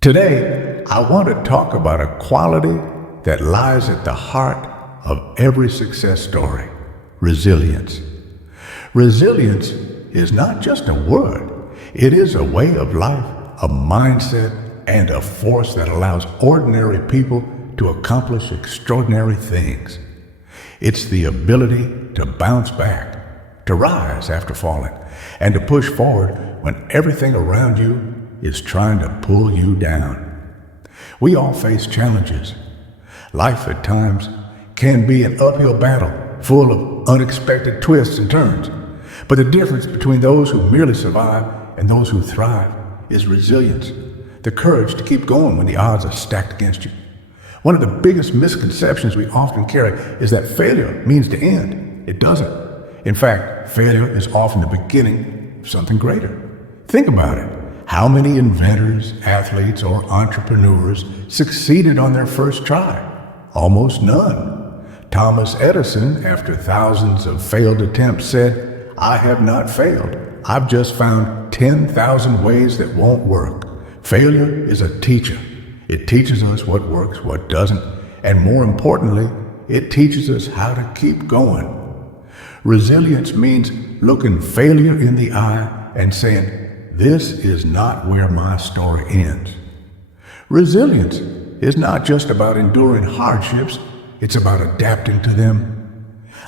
Today, I want to talk about a quality that lies at the heart of every success story: resilience. Resilience is not just a word, it is a way of life, a mindset, and a force that allows ordinary people to accomplish extraordinary things. It's the ability to bounce back, to rise after falling, and to push forward when everything around you is trying to pull you down. We all face challenges. Life at times can be an uphill battle full of unexpected twists and turns. But the difference between those who merely survive and those who thrive is resilience, the courage to keep going when the odds are stacked against you. One of the biggest misconceptions we often carry is that failure means to end. It doesn't. In fact, failure is often the beginning of something greater. Think about it. How many inventors, athletes, or entrepreneurs succeeded on their first try? Almost none. Thomas Edison, after thousands of failed attempts, said, "I have not failed. I've just found 10,000 ways that won't work." Failure is a teacher. It teaches us what works, what doesn't, and more importantly, it teaches us how to keep going. Resilience means looking failure in the eye and saying, "This is not where my story ends." Resilience is not just about enduring hardships, it's about adapting to them.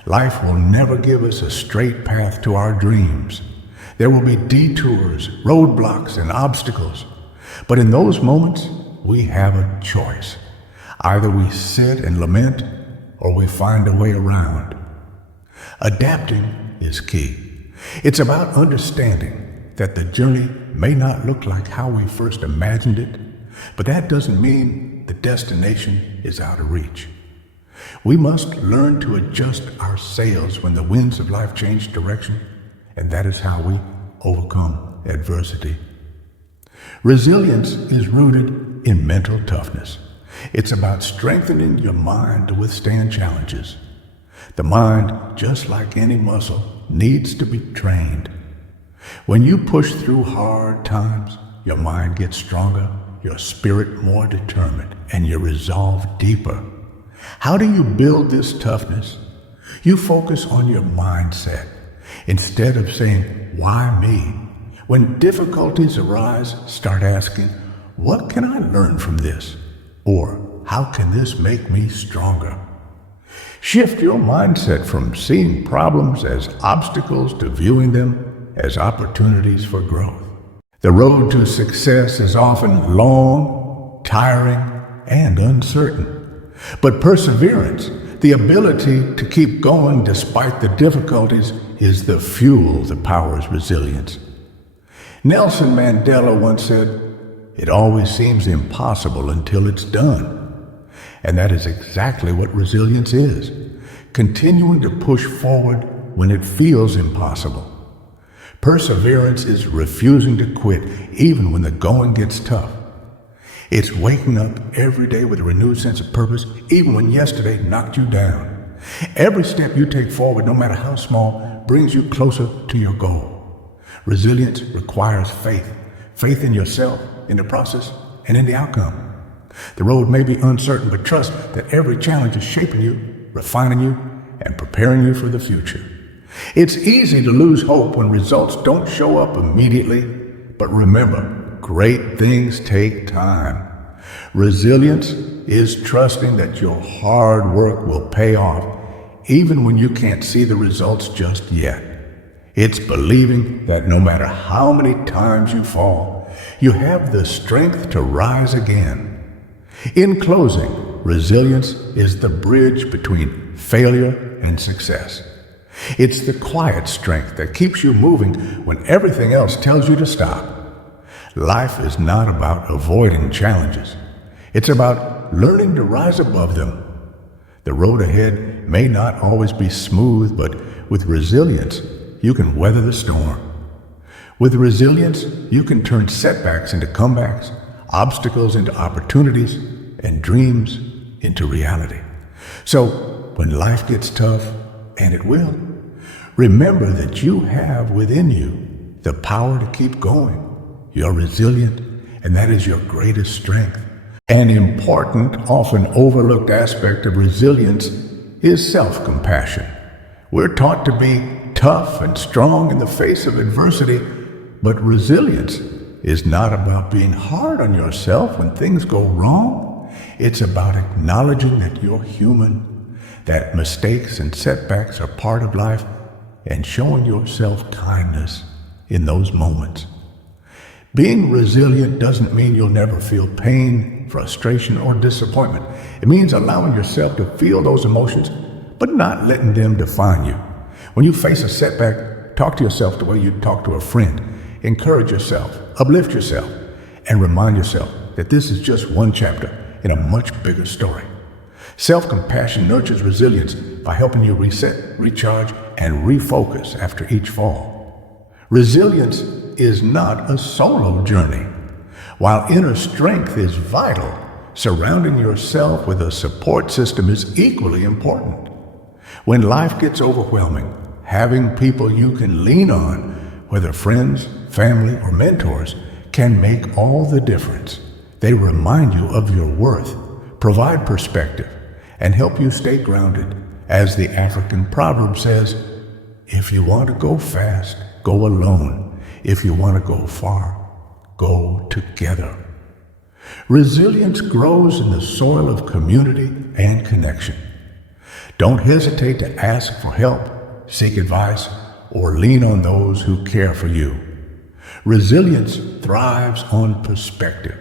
Life will never give us a straight path to our dreams. There will be detours, roadblocks, and obstacles. But in those moments, we have a choice. Either we sit and lament, or we find a way around. Adapting is key. It's about understanding that the journey may not look like how we first imagined it, but that doesn't mean the destination is out of reach. We must learn to adjust our sails when the winds of life change direction, and that is how we overcome adversity. Resilience is rooted in mental toughness. It's about strengthening your mind to withstand challenges. The mind, just like any muscle, needs to be trained. When you push through hard times, your mind gets stronger, your spirit more determined, and your resolve deeper. How do you build this toughness? You focus on your mindset. Instead of saying, "Why me?" When difficulties arise, start asking, "What can I learn from this?" Or, "How can this make me stronger?" Shift your mindset from seeing problems as obstacles to viewing them as opportunities for growth. The road to success is often long, tiring, and uncertain. But perseverance, the ability to keep going despite the difficulties, is the fuel that powers resilience. Nelson Mandela once said, "It always seems impossible until it's done." And that is exactly what resilience is, continuing to push forward when it feels impossible. Perseverance is refusing to quit even when the going gets tough. It's waking up every day with a renewed sense of purpose even when yesterday knocked you down. Every step you take forward, no matter how small, brings you closer to your goal. Resilience requires faith. Faith in yourself, in the process, and in the outcome. The road may be uncertain, but trust that every challenge is shaping you, refining you, and preparing you for the future. It's easy to lose hope when results don't show up immediately, but remember, great things take time. Resilience is trusting that your hard work will pay off, even when you can't see the results just yet. It's believing that no matter how many times you fall, you have the strength to rise again. In closing, resilience is the bridge between failure and success. It's the quiet strength that keeps you moving when everything else tells you to stop. Life is not about avoiding challenges. It's about learning to rise above them. The road ahead may not always be smooth, but with resilience, you can weather the storm. With resilience, you can turn setbacks into comebacks, obstacles into opportunities, and dreams into reality. So, when life gets tough, and it will, remember that you have within you the power to keep going. You're resilient, and that is your greatest strength. An important, often overlooked aspect of resilience is self-compassion. We're taught to be tough and strong in the face of adversity, but resilience is not about being hard on yourself when things go wrong. It's about acknowledging that you're human, that mistakes and setbacks are part of life, and showing yourself kindness in those moments. Being resilient doesn't mean you'll never feel pain, frustration, or disappointment. It means allowing yourself to feel those emotions, but not letting them define you. When you face a setback, talk to yourself the way you'd talk to a friend. Encourage yourself, uplift yourself, and remind yourself that this is just one chapter in a much bigger story. Self-compassion nurtures resilience by helping you reset, recharge, and refocus after each fall. Resilience is not a solo journey. While inner strength is vital, surrounding yourself with a support system is equally important. When life gets overwhelming, having people you can lean on, whether friends, family, or mentors, can make all the difference. They remind you of your worth, provide perspective, and help you stay grounded. As the African proverb says, if you want to go fast, go alone. If you want to go far, go together. Resilience grows in the soil of community and connection. Don't hesitate to ask for help, seek advice, or lean on those who care for you. Resilience thrives on perspective.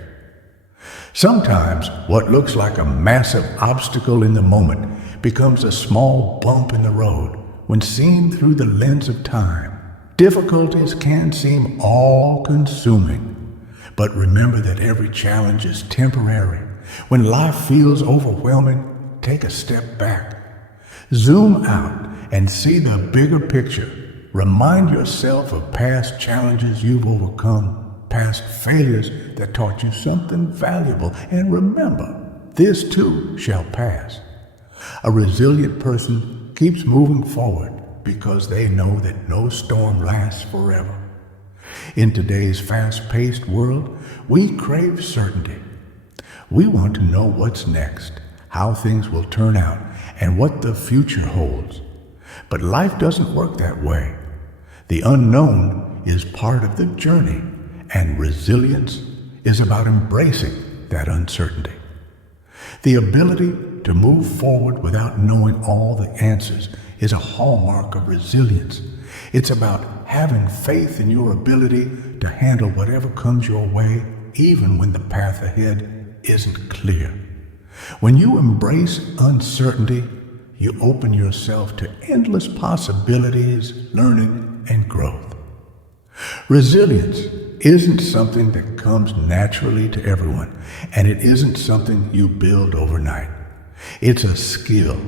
Sometimes what looks like a massive obstacle in the moment becomes a small bump in the road when seen through the lens of time. Difficulties can seem all-consuming, but remember that every challenge is temporary. When life feels overwhelming, take a step back. Zoom out and see the bigger picture. Remind yourself of past challenges you've overcome, past failures that taught you something valuable, and remember, this too shall pass. A resilient person keeps moving forward because they know that no storm lasts forever. In today's fast-paced world, we crave certainty. We want to know what's next, how things will turn out, and what the future holds. But life doesn't work that way. The unknown is part of the journey, and resilience is about embracing that uncertainty. The ability to move forward without knowing all the answers is a hallmark of resilience. It's about having faith in your ability to handle whatever comes your way, even when the path ahead isn't clear. When you embrace uncertainty, you open yourself to endless possibilities, learning, and growth. Resilience isn't something that comes naturally to everyone, and it isn't something you build overnight. It's a skill,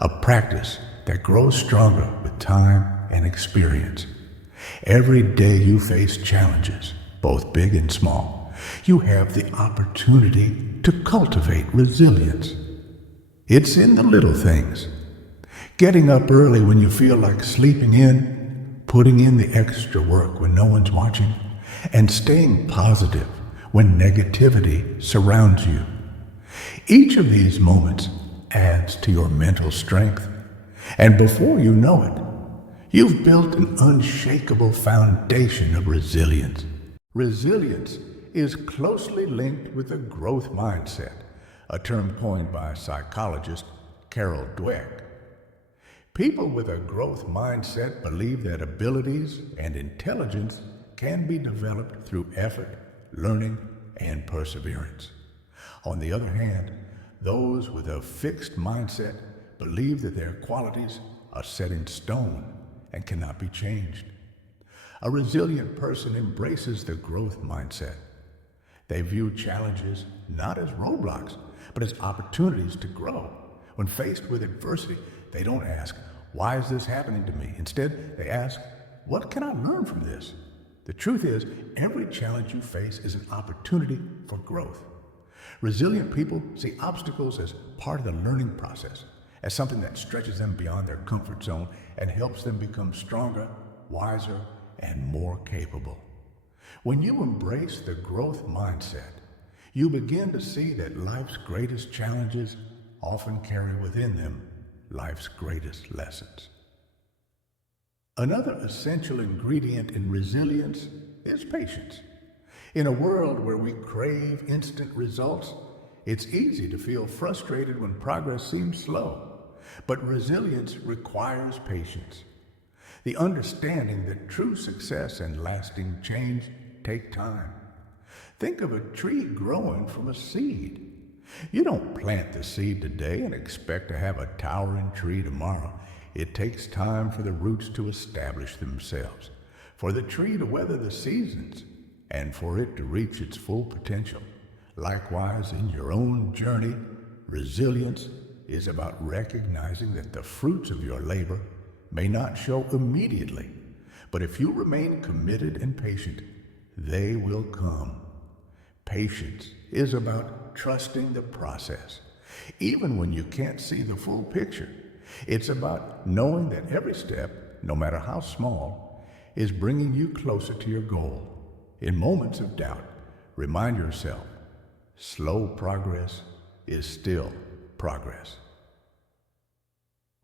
a practice that grows stronger with time and experience. Every day you face challenges, both big and small, you have the opportunity to cultivate resilience. It's in the little things. Getting up early when you feel like sleeping in, putting in the extra work when no one's watching, and staying positive when negativity surrounds you. Each of these moments adds to your mental strength, and before you know it, you've built an unshakable foundation of resilience. Resilience is closely linked with a growth mindset, a term coined by psychologist Carol Dweck. People with a growth mindset believe that abilities and intelligence can be developed through effort, learning, and perseverance. On the other hand, those with a fixed mindset believe that their qualities are set in stone and cannot be changed. A resilient person embraces the growth mindset. They view challenges not as roadblocks, but as opportunities to grow. When faced with adversity, they don't ask, "Why is this happening to me?" Instead, they ask, "What can I learn from this?" The truth is, every challenge you face is an opportunity for growth. Resilient people see obstacles as part of the learning process, as something that stretches them beyond their comfort zone and helps them become stronger, wiser, and more capable. When you embrace the growth mindset, you begin to see that life's greatest challenges often carry within them life's greatest lessons. Another essential ingredient in resilience is patience. In a world where we crave instant results, it's easy to feel frustrated when progress seems slow, but resilience requires patience. The understanding that true success and lasting change take time. Think of a tree growing from a seed. You don't plant the seed today and expect to have a towering tree tomorrow. It takes time for the roots to establish themselves, for the tree to weather the seasons, and for it to reach its full potential. Likewise, in your own journey, resilience is about recognizing that the fruits of your labor may not show immediately, but if you remain committed and patient, they will come. Patience is about trusting the process, even when you can't see the full picture. It's about knowing that every step, no matter how small, is bringing you closer to your goal. In moments of doubt, remind yourself, slow progress is still progress.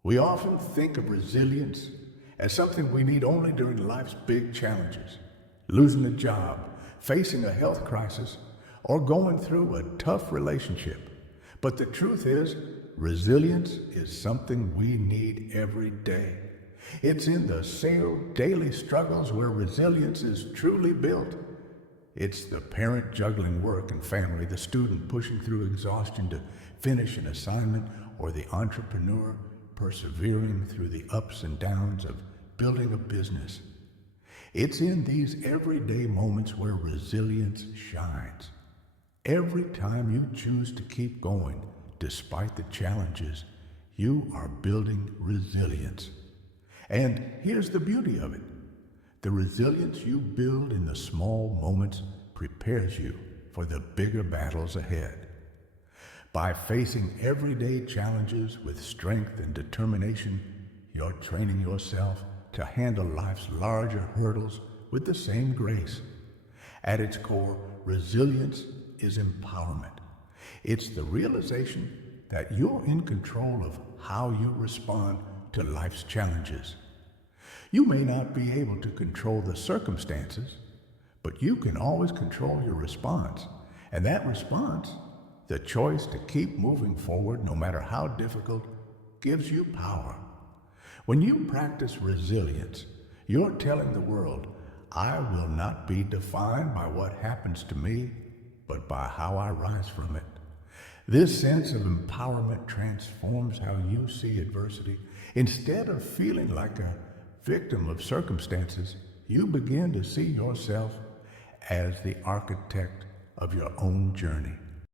We often think of resilience as something we need only during life's big challenges, losing a job, facing a health crisis, or going through a tough relationship. But the truth is, resilience is something we need every day. It's in the daily struggles where resilience is truly built. It's the parent juggling work and family, the student pushing through exhaustion to finish an assignment, or the entrepreneur persevering through the ups and downs of building a business. It's in these everyday moments where resilience shines. Every time you choose to keep going, despite the challenges, you are building resilience. And here's the beauty of it. The resilience you build in the small moments prepares you for the bigger battles ahead. By facing everyday challenges with strength and determination, you're training yourself to handle life's larger hurdles with the same grace. At its core, resilience is empowerment. It's the realization that you're in control of how you respond to life's challenges. You may not be able to control the circumstances, but you can always control your response. And that response, the choice to keep moving forward no matter how difficult, gives you power. When you practice resilience, you're telling the world, I will not be defined by what happens to me, but by how I rise from it. This sense of empowerment transforms how you see adversity. Instead of feeling like a victim of circumstances, you begin to see yourself as the architect of your own journey.